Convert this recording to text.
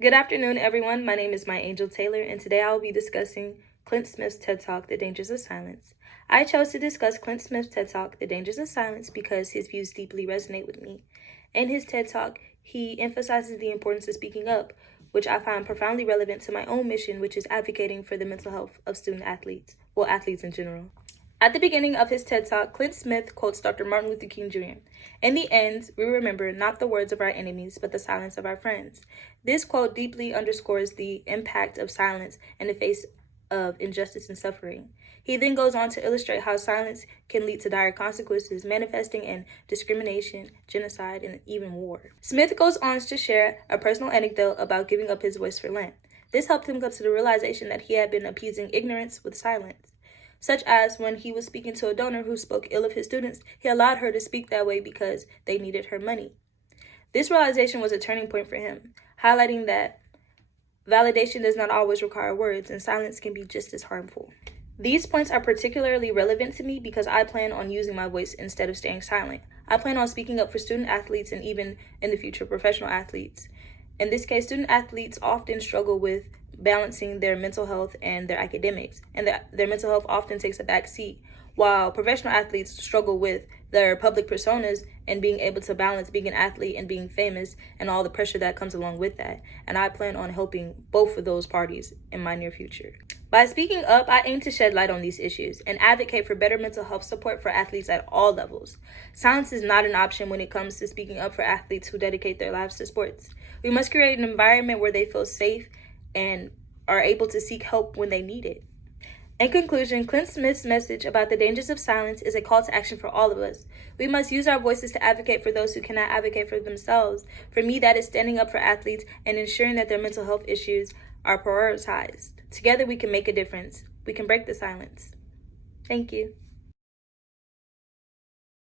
Good afternoon, everyone. My name is MyAngel Taylor, and today I will be discussing Clint Smith's TED Talk, The Dangers of Silence. I chose to discuss Clint Smith's TED Talk, The Dangers of Silence, because his views deeply resonate with me. In his TED Talk, he emphasizes the importance of speaking up, which I find profoundly relevant to my own mission, which is advocating for the mental health of student athletes, athletes in general. At the beginning of his TED Talk, Clint Smith quotes Dr. Martin Luther King Jr. "In the end, we remember not the words of our enemies, but the silence of our friends." This quote deeply underscores the impact of silence in the face of injustice and suffering. He then goes on to illustrate how silence can lead to dire consequences, manifesting in discrimination, genocide, and even war. Smith goes on to share a personal anecdote about giving up his voice for Lent. This helped him come to the realization that he had been appeasing ignorance with silence. Such as when he was speaking to a donor who spoke ill of his students, he allowed her to speak that way because they needed her money. This realization was a turning point for him, highlighting that validation does not always require words, and silence can be just as harmful. These points are particularly relevant to me because I plan on using my voice instead of staying silent. I plan on speaking up for student athletes and even in the future professional athletes. In this case, student athletes often struggle with balancing their mental health and their academics, and their mental health often takes a back seat, while professional athletes struggle with their public personas and being able to balance being an athlete and being famous and all the pressure that comes along with that. And I plan on helping both of those parties in my near future. By speaking up, I aim to shed light on these issues and advocate for better mental health support for athletes at all levels. Silence is not an option when it comes to speaking up for athletes who dedicate their lives to sports. We must create an environment where they feel safe and are able to seek help when they need it. In conclusion, Clint Smith's message about the dangers of silence is a call to action for all of us. We must use our voices to advocate for those who cannot advocate for themselves. For me, that is standing up for athletes and ensuring that their mental health issues are prioritized. Together, we can make a difference. We can break the silence. Thank you.